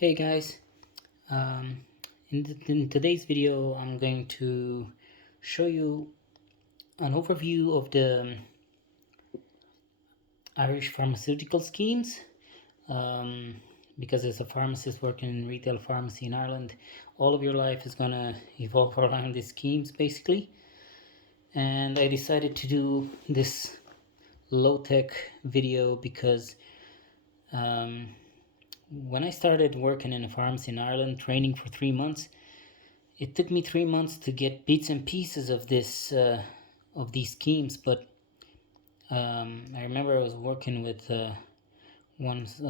Hey guys, um, in today's video I'm going to show you an overview of the Irish pharmaceutical schemes. um, because as a pharmacist working in retail pharmacy in Ireland, all of your life is going to evolve around these schemes basically. And I decided to do this low-tech video because um, when I started working in a pharmacy in Ireland, training for 3 months, it took me 3 months to get bits and pieces of this of these schemes. But I remember I was working with a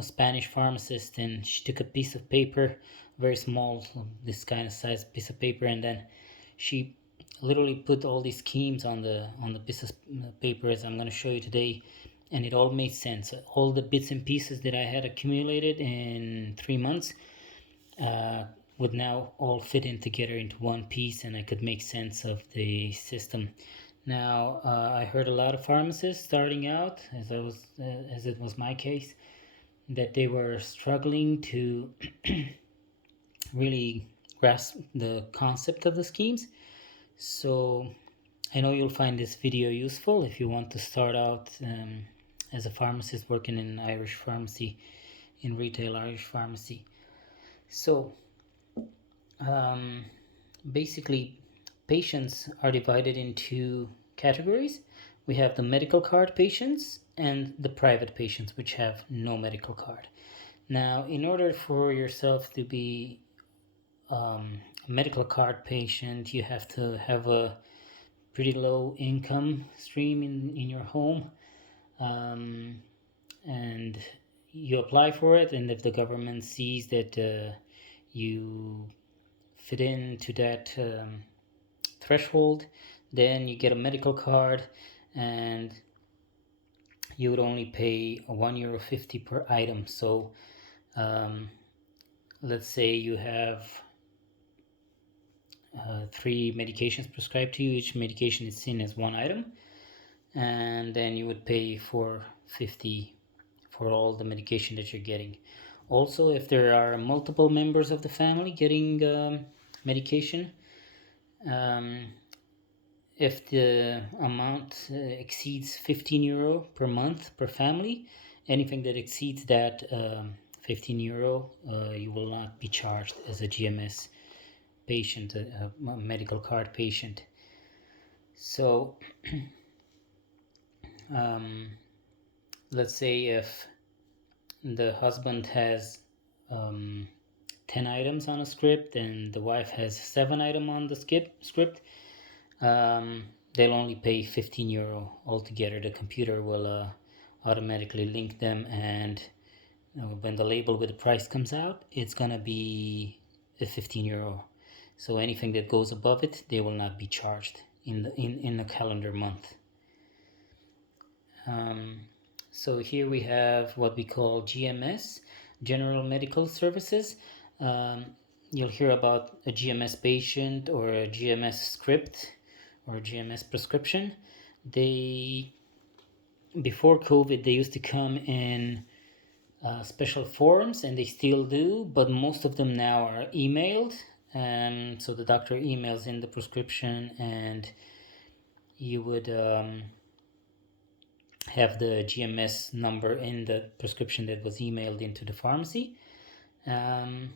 Spanish pharmacist, and she took a piece of paper, very small, this kind of size piece of paper, and then she literally put all these schemes on the piece of paper as I'm going to show you today, and it all made sense. All the bits and pieces that I had accumulated in 3 months uh, would now all fit in together into one piece, and I could make sense of the system. Now, I heard a lot of pharmacists starting out, as it was my case, that they were struggling to really grasp the concept of the schemes. So I know you'll find this video useful if you want to start out as a pharmacist working in Irish pharmacy, in retail Irish pharmacy. So um, basically, patients are divided into categories. We have the medical card patients and the private patients, which have no medical card. Now, in order for yourself to be a medical card patient, you have to have a pretty low income stream in your home. And you apply for it, and if the government sees that you fit into that threshold, then you get a medical card, and you would only pay €1.50 per item. So let's say you have 3 medications prescribed to you. Each medication is seen as one item, and then you would pay $4.50 for all the medication that you're getting. Also, if there are multiple members of the family getting medication, if the amount exceeds €15 per month per family, anything that exceeds that €15, you will not be charged as a GMS patient, a medical card patient. So let's say if the husband has 10 items on a script and the wife has 7 items on the script, they'll only pay €15 altogether. The computer will automatically link them, and when the label with the price comes out, it's gonna be €15. So anything that goes above it, they will not be charged in the calendar month. So here we have what we call GMS, General Medical Services. You'll hear about a GMS patient or a GMS script or a GMS prescription. Before COVID, they used to come in special forms, and they still do, but most of them now are emailed. So the doctor emails in the prescription, and you would have the GMS number in the prescription that was emailed into the pharmacy, and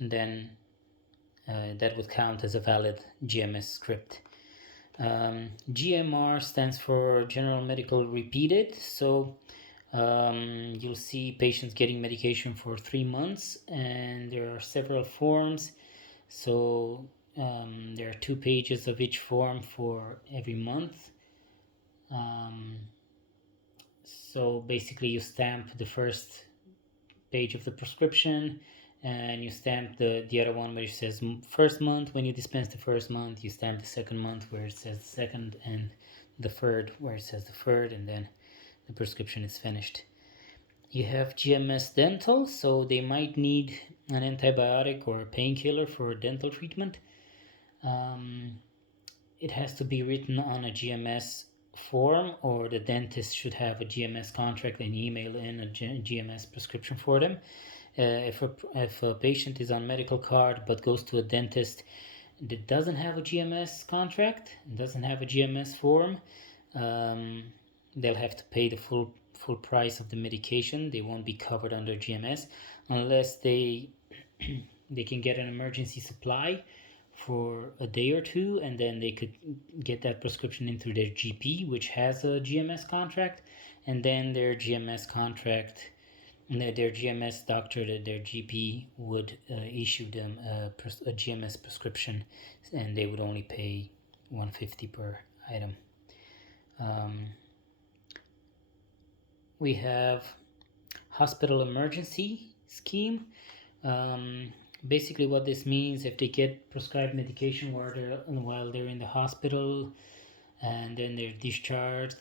then that would count as a valid GMS script. GMR stands for General Medical Repeated. So you'll see patients getting medication for 3 months, and there are several forms. So there are 2 pages of each form for every month. So basically you stamp the first page of the prescription, and you stamp the other one where it says first month. When you dispense the first month, you stamp the second month where it says the second, and the third where it says the third, and then the prescription is finished. You have GMS dental, so they might need an antibiotic or a painkiller for dental treatment. It has to be written on a GMS form, or the dentist should have a GMS contract and email in a GMS prescription for them. If a patient is on medical card but goes to a dentist that doesn't have a GMS contract, doesn't have a GMS form, um, they'll have to pay the full price of the medication. They won't be covered under GMS unless they they can get an emergency supply for a day or two, and then they could get that prescription into their GP, which has a GMS contract, and then their GMS contract, their GMS doctor, their GP would issue them a GMS prescription, and they would only pay 150 per item. We have hospital emergency scheme. Basically what this means, if they get prescribed medication while they're in the hospital and then they're discharged,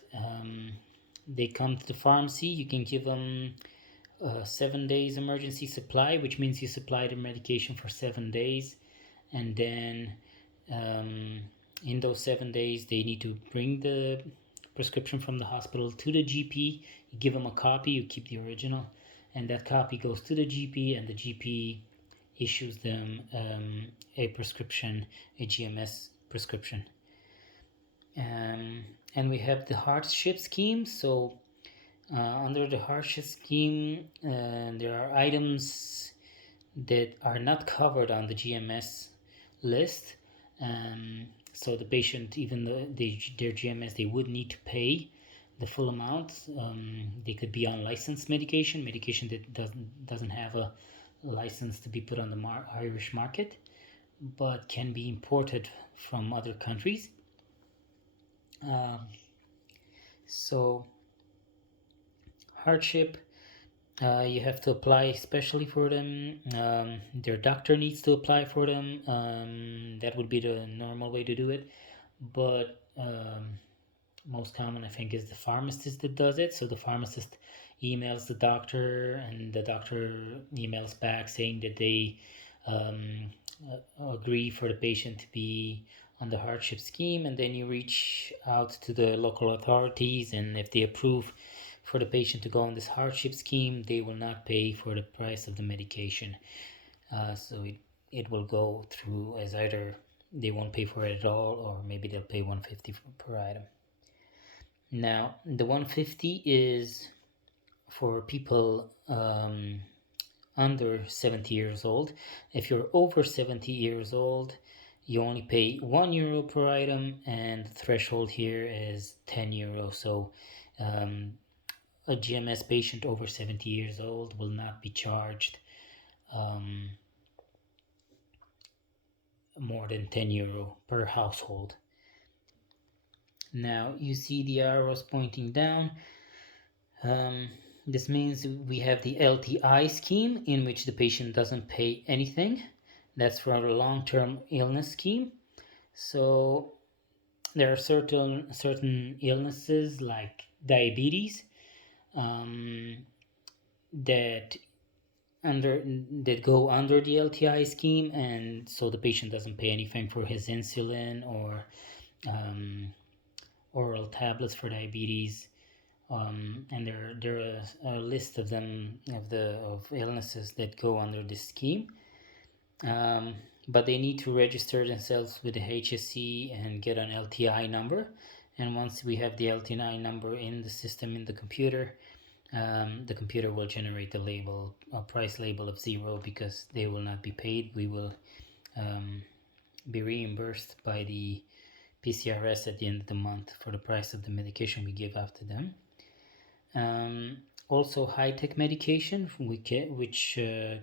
they come to the pharmacy. You can give them 7 days emergency supply, which means you supply the medication for 7 days, and then in those 7 days they need to bring the prescription from the hospital to the GP. You give them a copy, you keep the original, and that copy goes to the GP, and the GP issues them a prescription, a GMS prescription. And we have the hardship scheme. So under the hardship scheme, there are items that are not covered on the GMS list. So the patient, even though their GMS, they would need to pay the full amount. They could be on licensed medication that doesn't have a license to be put on the Irish market, but can be imported from other countries. So hardship, you have to apply specially for them. Their doctor needs to apply for them. That would be the normal way to do it, but most common, I think, is the pharmacist that does it. So the pharmacist emails the doctor, and the doctor emails back saying that they agree for the patient to be on the hardship scheme, and then you reach out to the local authorities, and if they approve for the patient to go on this hardship scheme, they will not pay for the price of the medication. So it will go through as either they won't pay for it at all, or maybe they'll pay 150 per item. Now, the 150 is for people under 70 years old. If you're over 70 years old, you only pay €1 per item, and the threshold here is €10. So a GMS patient over 70 years old will not be charged more than €10 per household. Now you see the arrows pointing down. This means we have the LTI scheme, in which the patient doesn't pay anything. That's for a long-term illness scheme. So there are certain illnesses like diabetes that go under the LTI scheme, and so the patient doesn't pay anything for his insulin or oral tablets for diabetes. And there are a list of them of illnesses that go under this scheme. But they need to register themselves with the HSE and get an LTI number. And once we have the LTI number in the system, in the computer will generate the label, a price label of 0, because they will not be paid. We will be reimbursed by the PCRS at the end of the month for the price of the medication we give out to them. Also high-tech medication, which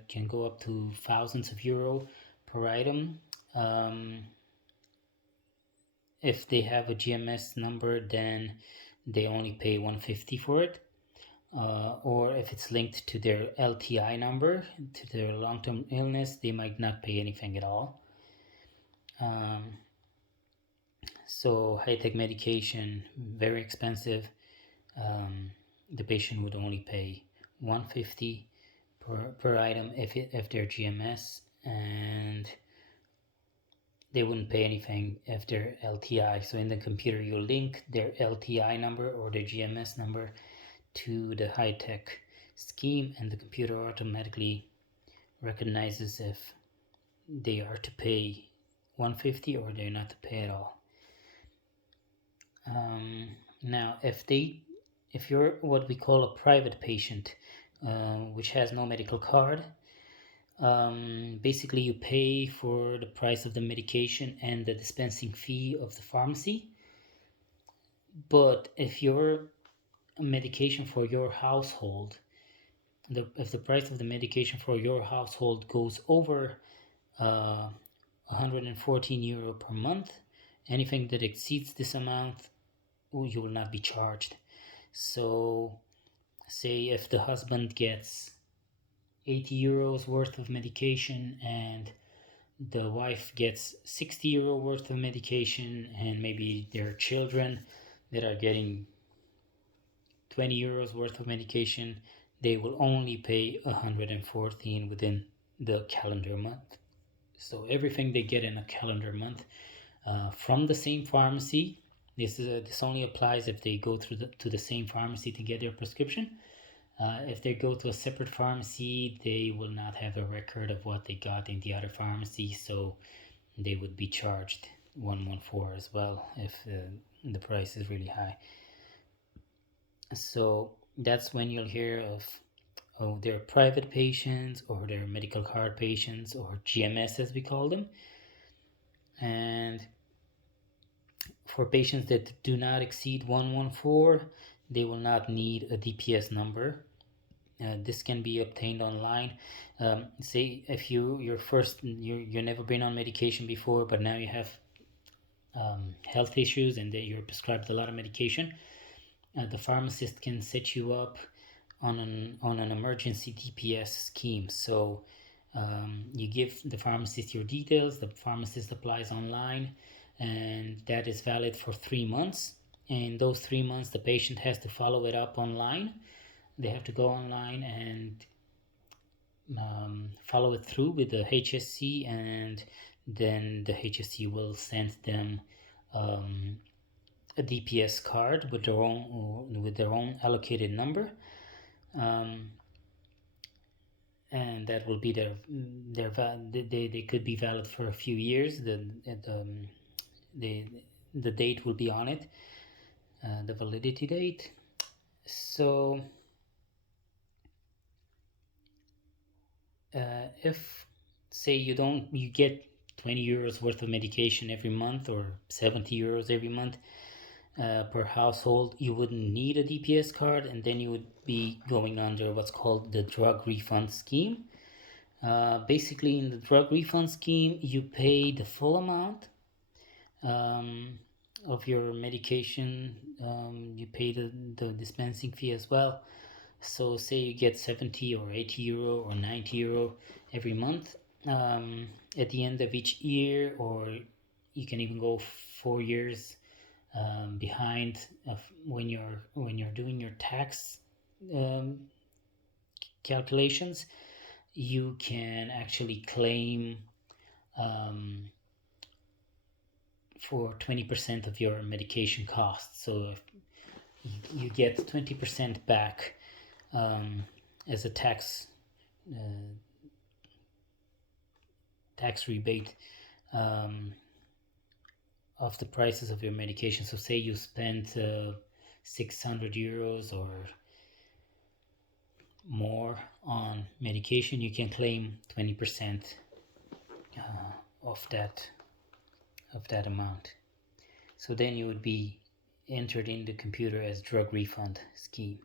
can go up to thousands of euro per item. If they have a GMS number, then they only pay 150 for it. Or if it's linked to their LTI number, to their long-term illness, they might not pay anything at all. So high-tech medication, very expensive. The patient would only pay 150 per item if they're GMS, and they wouldn't pay anything if they're LTI. So in the computer, you link their LTI number or their GMS number to the high-tech scheme, and the computer automatically recognizes if they are to pay 150 or they're not to pay at all. Now, if you're what we call a private patient, which has no medical card, basically you pay for the price of the medication and the dispensing fee of the pharmacy. But if your medication for your household, if the price of the medication for your household goes over 114 euro per month, anything that exceeds this amount, you will not be charged. So say if the husband gets 80 euros worth of medication and the wife gets 60 euro worth of medication, and maybe their children that are getting 20 euros worth of medication, they will only pay 114 within the calendar month. So everything they get in a calendar month from the same pharmacy, this only applies if they go to the same pharmacy to get their prescription. If they go to a separate pharmacy, they will not have a record of what they got in the other pharmacy, so they would be charged 114 as well if the price is really high. So that's when you'll hear of they're private patients, or they're medical card patients, or GMS as we call them. And for patients that do not exceed 114, they will not need a DPS number. This can be obtained online. Say if you've never been on medication before, but now you have health issues and that you're prescribed a lot of medication, the pharmacist can set you up on an emergency DPS scheme. So you give the pharmacist your details, the pharmacist applies online, and that is valid for 3 months. And those 3 months the patient has to follow it up online. They have to go online and follow it through with the HSC, and then the HSC will send them a DPS card with their own allocated number, and that will be they could be valid for a few years. The date will be on it, the validity date. So if say you get 20 euros worth of medication every month, or 70 euros every month per household, you wouldn't need a DPS card, and then you would be going under what's called the drug refund scheme. Basically, in the drug refund scheme, you pay the full amount of your medication. You pay the dispensing fee as well. So say you get 70 or 80 euro or 90 euro every month. At the end of each year, or you can even go 4 years behind of when you're doing your tax calculations, you can actually claim for 20% of your medication costs. So if you get 20% back as a tax rebate of the prices of your medication. So say you spent 600 euros or more on medication, you can claim 20% of that amount. So then you would be entered in the computer as drug refund scheme.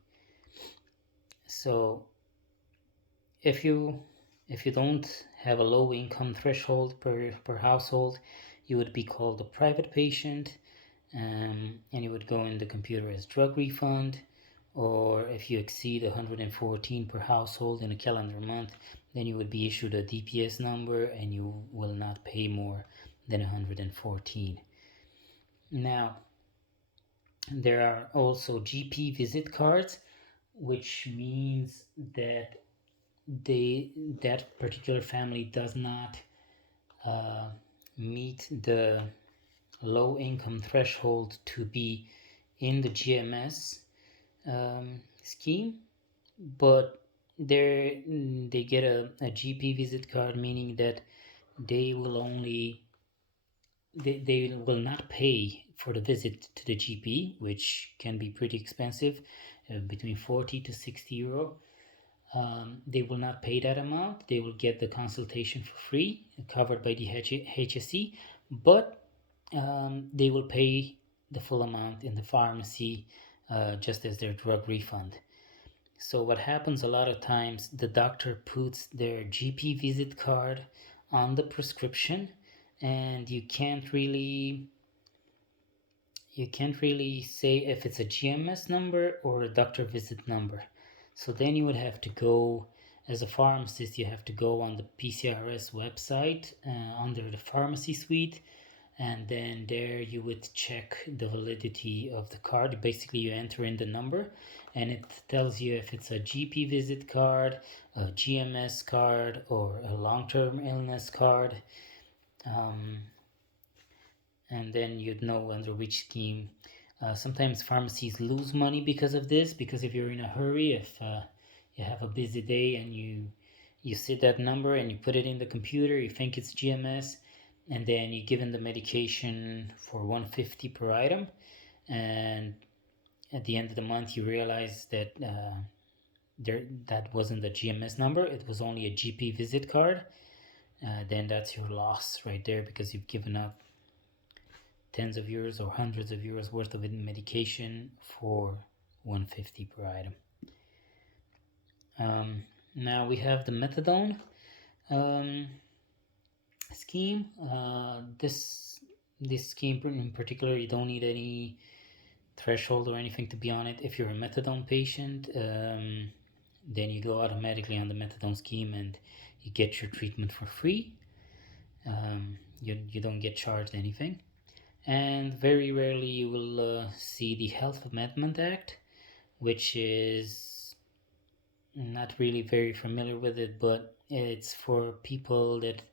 So if you don't have a low income threshold per household, you would be called a private patient, and you would go in the computer as drug refund. Or if you exceed 114 per household in a calendar month, then you would be issued a DPS number, and you will not pay more than 114. Now, there are also GP visit cards, which means that that particular family does not meet the low income threshold to be in the GMS scheme, but they get a GP visit card, meaning that they will only they will not pay for the visit to the GP, which can be pretty expensive, between 40 to 60 euro. They will not pay that amount. They will get the consultation for free, covered by the HSE, but they will pay the full amount in the pharmacy, just as their drug refund. So what happens a lot of times, the doctor puts their GP visit card on the prescription, and you can't really say if it's a GMS number or a doctor visit number. So then you would have to go, as a pharmacist, you have to go on the PCRS website under the pharmacy suite, and then there you would check the validity of the card. Basically, you enter in the number, and it tells you if it's a GP visit card, a GMS card, or a long-term illness card. And then you'd know under which scheme. Sometimes pharmacies lose money because of this, because if you're in a hurry, if you have a busy day and you see that number and you put it in the computer, you think it's GMS, and then you give in the medication for 150 per item, and at the end of the month you realize that that wasn't the GMS number, it was only a GP visit card. Then that's your loss right there, because you've given up tens of euros or hundreds of euros worth of medication for 150 per item. Now we have the methadone scheme. This scheme in particular, you don't need any threshold or anything to be on it. If you're a methadone patient, then you go automatically on the methadone scheme and you get your treatment for free. You don't get charged anything. And very rarely you will see the Health Amendment Act, which is not really very familiar with it, but it's for people that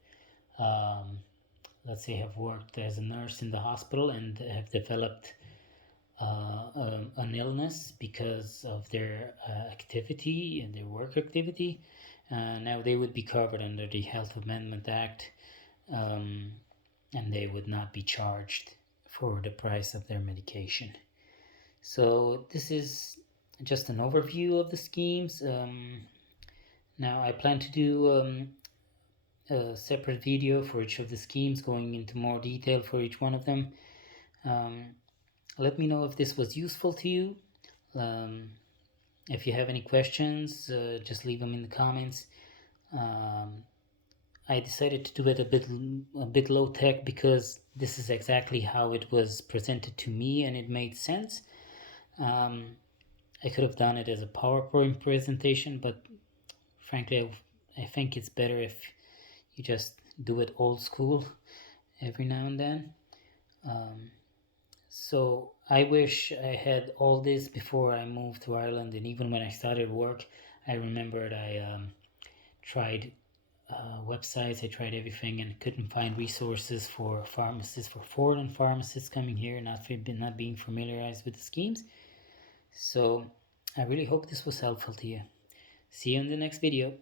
let's say have worked as a nurse in the hospital and have developed an illness because of their activity and their work activity. Now they would be covered under the Health Amendment Act, and they would not be charged for the price of their medication. So this is just an overview of the schemes. Now I plan to do a separate video for each of the schemes, going into more detail for each one of them. Let me know if this was useful to you. If you have any questions, just leave them in the comments. I decided to do it a bit low tech because this is exactly how it was presented to me and it made sense. I could have done it as a PowerPoint presentation, but frankly, I think it's better if you just do it old school every now and then. So I wish I had all this before I moved to Ireland, and even when I started work, I remembered I tried websites, I tried everything and couldn't find resources for pharmacists, for foreign pharmacists coming here, not being familiarized with the schemes. So I really hope this was helpful to you. See you in the next video.